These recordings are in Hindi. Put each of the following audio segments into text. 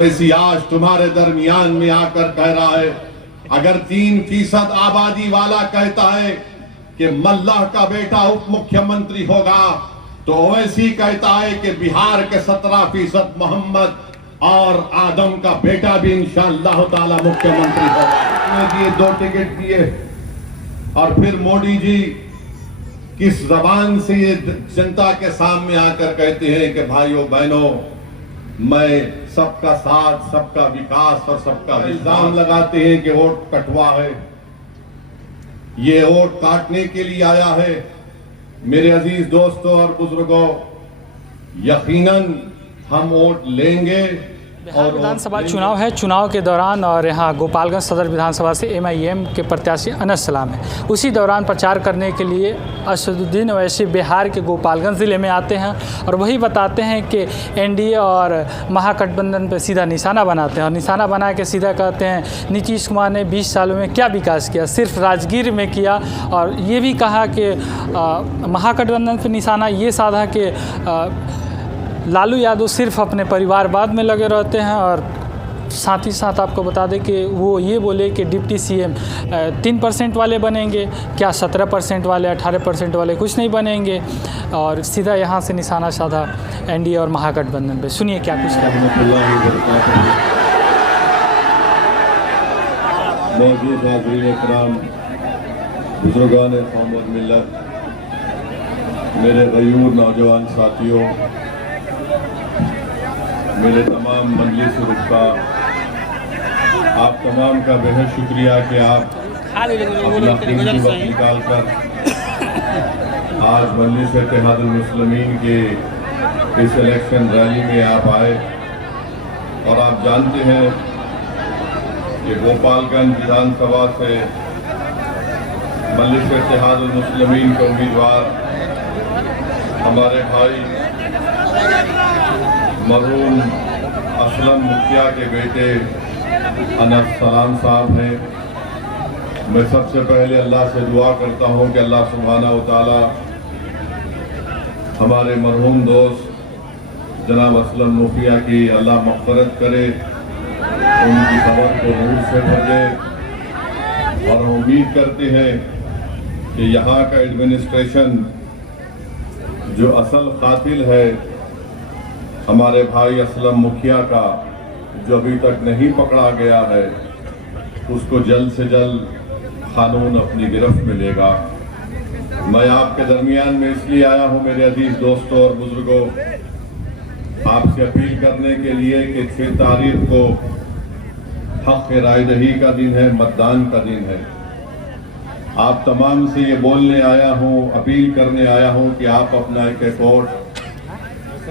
ऐसी आज तुम्हारे दरमियान में आकर कह रहा है, अगर 3% आबादी वाला कहता है कि मल्लाह का बेटा उप मुख्यमंत्री होगा, तो ओवैसी कहता है कि बिहार के 17% मोहम्मद और आदम का बेटा भी इंशाअल्लाह ताला मुख्यमंत्री होगा। दिए 2 टिकट दिए और फिर मोदी जी किस जबान से ये जनता के सामने आकर कहते हैं कि भाइयों बहनों, मैं सबका साथ, सबका विकास और सबका इल्जाम लगाते हैं कि वोट कटवा है। ये वोट काटने के लिए आया है। मेरे अजीज दोस्तों और बुजुर्गों, यकीनन हम वोट लेंगे। बिहार विधानसभा चुनाव है। चुनाव के दौरान और यहाँ गोपालगंज सदर विधानसभा से MIM के प्रत्याशी अनस सलाम है। उसी दौरान प्रचार करने के लिए असदुद्दीन ओवैसी बिहार के गोपालगंज ज़िले में आते हैं और वही बताते हैं कि NDA और महागठबंधन पर सीधा निशाना बनाते हैं और निशाना बना के सीधा कहते हैं नीतीश कुमार ने 20 सालों में क्या विकास किया, सिर्फ राजगीर में किया। और ये भी कहा कि महागठबंधन पर निशाना ये साधा कि लालू यादव सिर्फ अपने परिवारवाद में लगे रहते हैं। और साथ ही साथ आपको बता दें कि वो ये बोले कि डिप्टी CM 3% वाले बनेंगे, क्या 17% वाले, 18% वाले कुछ नहीं बनेंगे। और सीधा यहाँ से निशाना साधा NDA और महागठबंधन पे। सुनिए क्या कुछ मौजूद हाज़रीन इकराम, बुजुर्गान कौम और मिल्लत, मेरे गयूर नौजवान साथियों, मेरे तमाम मजलिस रुफ़ा, आप तमाम का बेहद शुक्रिया कि आप अपना कीमती वक्त निकाल कर आज मजलिस इत्तेहादुल मुस्लिमीन के इस इलेक्शन रैली में आप आए। और आप जानते हैं कि गोपालगंज विधानसभा से मजलिस इत्तेहादुल मुस्लिमीन के उम्मीदवार हमारे भाई मरहूम असलम मुखिया के बेटे अनस सलाम साहब हैं। मैं सबसे पहले अल्लाह से दुआ करता हूं कि अल्लाह सुब्हानहू व तआला हमारे मरहूम दोस्त जनाब असलम मुखिया की अल्लाह मग़फ़िरत करे, उनकी कब्र को नूर से भरे। और हम उम्मीद करते हैं कि यहाँ का एडमिनिस्ट्रेशन जो असल कातिल है हमारे भाई असलम मुखिया का, जो अभी तक नहीं पकड़ा गया है, उसको जल्द से जल्द कानून अपनी गिरफ्त में लेगा। मैं आपके दरमियान में इसलिए आया हूं मेरे अजीज दोस्तों और बुजुर्गों, आपसे अपील करने के लिए कि 6 तारीख को हक़ राय दही का दिन है, मतदान का दिन है। आप तमाम से ये बोलने आया हूं, अपील करने आया हूं कि आप अपना एक वोट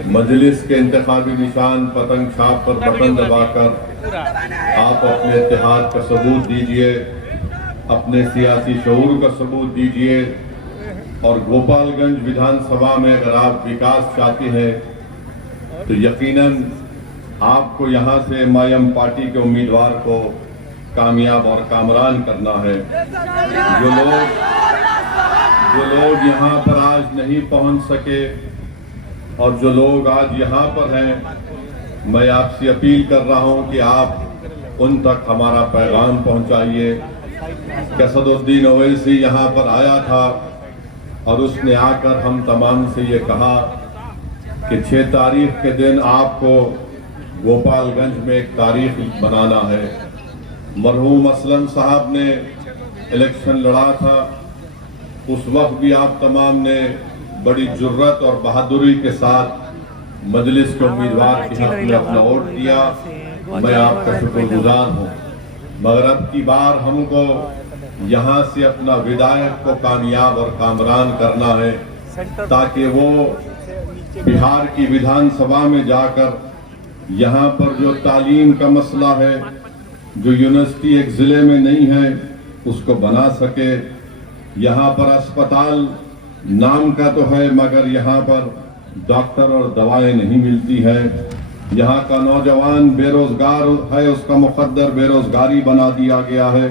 मजलिस के इंतखाबी निशान पतंग छाप पर बटन दबाकर आप अपने इत्तेहाद का सबूत दीजिए, अपने सियासी शऊर का सबूत दीजिए। और गोपालगंज विधानसभा में अगर आप विकास चाहते हैं तो यकीनन आपको यहाँ से MIM पार्टी के उम्मीदवार को कामयाब और कामरान करना है। जो लोग यहाँ पर आज नहीं पहुँच सके और जो लोग आज यहाँ पर हैं, मैं आपसे अपील कर रहा हूँ कि आप उन तक हमारा पैगाम पहुँचाइए। असदुद्दीन ओवैसी यहाँ पर आया था और उसने आकर हम तमाम से ये कहा कि 6 तारीख के दिन आपको गोपालगंज में एक तारीख बनाना है। मरहूम असलम साहब ने इलेक्शन लड़ा था, उस वक्त भी आप तमाम ने बड़ी जुर्रत और बहादुरी के साथ मजलिस के उम्मीदवार के हक में अपना वोट दिया। मैं आपका शुक्रगुजार हूँ। मगर अब की बार हमको यहाँ से अपना विधायक को कामयाब और कामरान करना है, ताकि वो बिहार की विधानसभा में जाकर यहाँ पर जो तालीम का मसला है, जो यूनिवर्सिटी एक ज़िले में नहीं है, उसको बना सके। यहाँ पर अस्पताल नाम का तो है, मगर यहाँ पर डॉक्टर और दवाएं नहीं मिलती है। यहाँ का नौजवान बेरोजगार है, उसका मुकद्दर बेरोजगारी बना दिया गया है।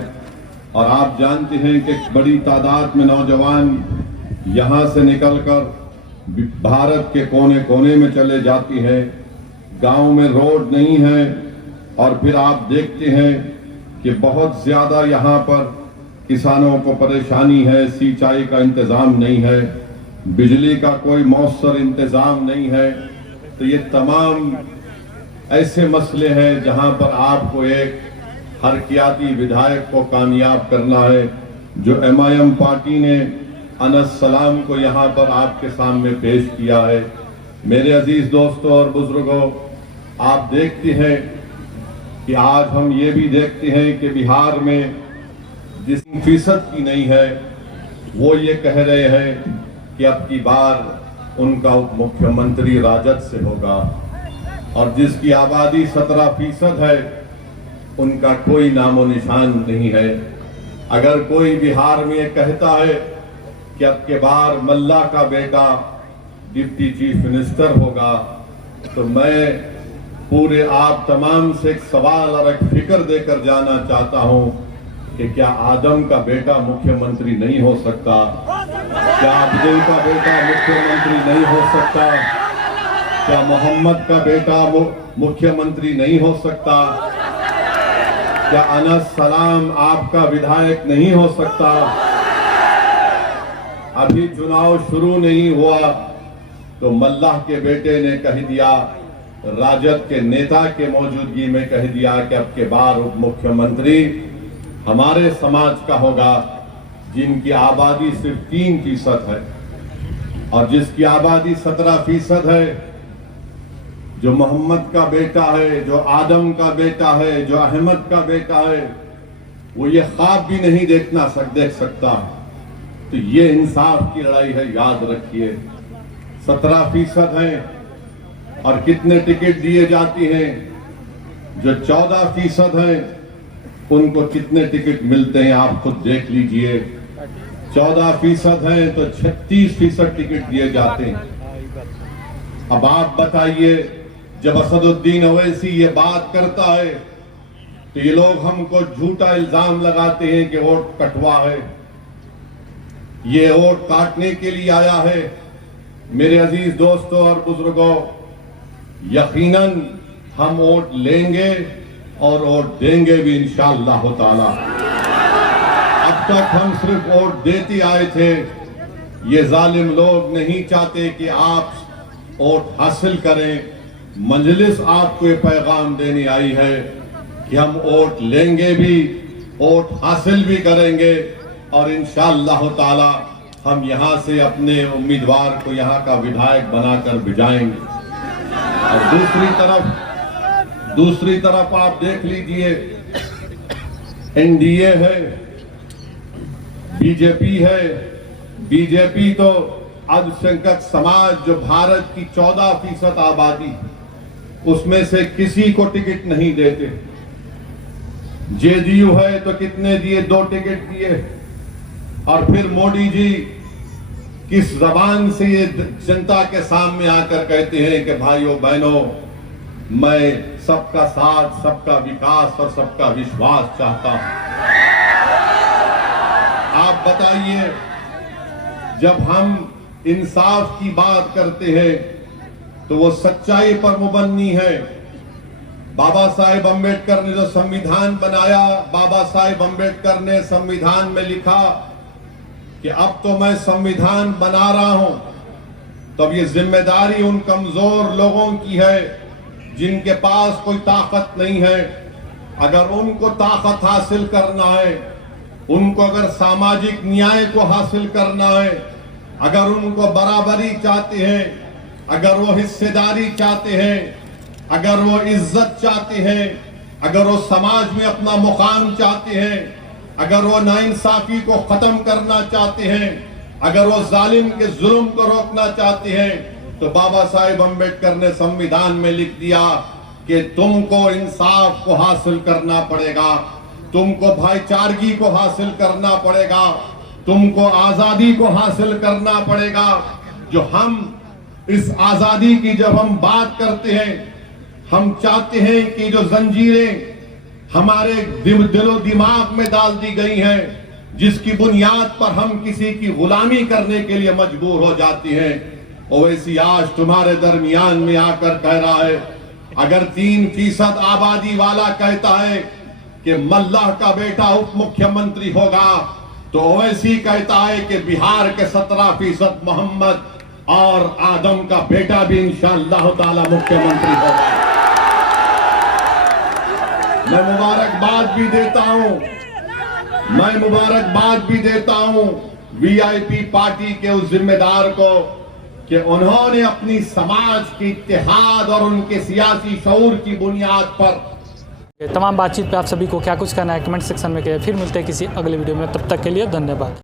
और आप जानते हैं कि बड़ी तादाद में नौजवान यहाँ से निकलकर भारत के कोने कोने में चले जाती हैं। गांव में रोड नहीं है, और फिर आप देखते हैं कि बहुत ज्यादा यहाँ पर किसानों को परेशानी है, सिंचाई का इंतजाम नहीं है, बिजली का कोई मौसर इंतजाम नहीं है। तो ये तमाम ऐसे मसले हैं जहां पर आपको एक हरकियाती विधायक को कामयाब करना है। जो MIM पार्टी ने अनस सलाम को यहां पर आपके सामने पेश किया है। मेरे अजीज दोस्तों और बुजुर्गों, आप देखते हैं कि आज हम ये भी देखते हैं कि बिहार में जिस फीसद की नहीं है, वो ये कह रहे हैं कि अब की बार उनका उप मुख्यमंत्री राजद से होगा, और जिसकी आबादी 17% है उनका कोई नामो निशान नहीं है। अगर कोई बिहार में ये कहता है कि अब के बार मल्ला का बेटा डिप्टी चीफ मिनिस्टर होगा, तो मैं पूरे आप तमाम से एक सवाल और एक फिक्र देकर जाना चाहता हूं कि क्या आदम का बेटा मुख्यमंत्री नहीं हो सकता? क्या अब्दुल का बेटा मुख्यमंत्री नहीं हो सकता? क्या मोहम्मद का बेटा वो मुख्यमंत्री नहीं हो सकता? क्या अनस सलाम आपका विधायक नहीं हो सकता? अभी चुनाव शुरू नहीं हुआ तो मल्लाह के बेटे ने कह दिया, राजद के नेता के मौजूदगी में कह दिया कि अब के बार उप मुख्यमंत्री हमारे समाज का होगा, जिनकी आबादी सिर्फ 3% है और जिसकी आबादी 17% है, जो मोहम्मद का बेटा है, जो आदम का बेटा है, जो अहमद का बेटा है, वो ये ख्वाब भी नहीं देख सकता। तो ये इंसाफ की लड़ाई है, याद रखिए। 17% हैं और कितने टिकट दिए जाते हैं? जो 14% हैं उनको कितने टिकट मिलते हैं आप खुद देख लीजिए। 14% हैं तो 36% टिकट दिए जाते हैं। अब आप बताइए, जब असदुद्दीन ओवैसी ये बात करता है तो ये लोग हमको झूठा इल्जाम लगाते हैं कि वोट कटवा है, ये वोट काटने के लिए आया है। मेरे अजीज दोस्तों और बुजुर्गों, यकीनन हम वोट लेंगे और वोट देंगे भी इंशाअल्लाह ताला। अब तक हम सिर्फ वोट देते आए थे। ये जालिम लोग नहीं चाहते कि आप वोट हासिल करें। मजलिस आपको ये पैगाम देने आई है कि हम वोट लेंगे भी, वोट हासिल भी करेंगे और इंशाअल्लाह ताला हम यहां से अपने उम्मीदवार को यहां का विधायक बनाकर भिजाएंगे। और दूसरी तरफ आप देख लीजिए, NDA है, बीजेपी है। बीजेपी तो अल्पसंख्यक समाज, जो भारत की 14% आबादी, उसमें से किसी को टिकट नहीं देते। JDU है तो कितने दिए? 2 टिकट दिए। और फिर मोदी जी किस जबान से ये जनता के सामने आकर कहते हैं कि भाइयों बहनों, मैं सबका साथ, सबका विकास और सबका विश्वास चाहता हूं। आप बताइए, जब हम इंसाफ की बात करते हैं तो वो सच्चाई पर मुबन्नी है। बाबा साहेब अम्बेडकर ने जो संविधान बनाया, बाबा साहेब अम्बेडकर ने संविधान में लिखा कि अब तो मैं संविधान बना रहा हूं, तब ये जिम्मेदारी उन कमजोर लोगों की है जिनके पास कोई ताकत नहीं है। अगर उनको ताकत हासिल करना है, उनको अगर सामाजिक न्याय को हासिल करना है, अगर उनको बराबरी चाहते हैं, अगर वो हिस्सेदारी चाहते हैं, अगर वो इज्जत चाहते हैं, अगर वो समाज में अपना मुकाम चाहते हैं, अगर वो नाइंसाफी को खत्म करना चाहते हैं, अगर वो जालिम के जुल्म को रोकना चाहते हैं, तो बाबा साहेब अम्बेडकर ने संविधान में लिख दिया कि तुमको इंसाफ को हासिल करना पड़ेगा, तुमको भाईचारगी को हासिल करना पड़ेगा, तुमको आजादी को हासिल करना पड़ेगा। जो हम इस आजादी की जब हम बात करते हैं, हम चाहते हैं कि जो जंजीरें हमारे दिलो दिमाग में डाल दी गई हैं, जिसकी बुनियाद पर हम किसी की गुलामी करने के लिए मजबूर हो जाते हैं, ओवैसी आज तुम्हारे दरमियान में आकर कह रहा है अगर 3% आबादी वाला कहता है कि मल्लाह का बेटा उप मुख्यमंत्री होगा, तो ओवैसी कहता है कि बिहार के 17% मोहम्मद और आदम का बेटा भी इंशाअल्लाह ताला मुख्यमंत्री होगा। मैं मुबारकबाद भी देता हूं वीआईपी पार्टी के उस जिम्मेदार को कि उन्होंने अपनी समाज की इत्तेहाद और उनके सियासी शऊर की बुनियाद पर तमाम बातचीत पे आप सभी को क्या कुछ करना है कमेंट सेक्शन में कहिए। फिर मिलते हैं किसी अगले वीडियो में, तब तक के लिए धन्यवाद।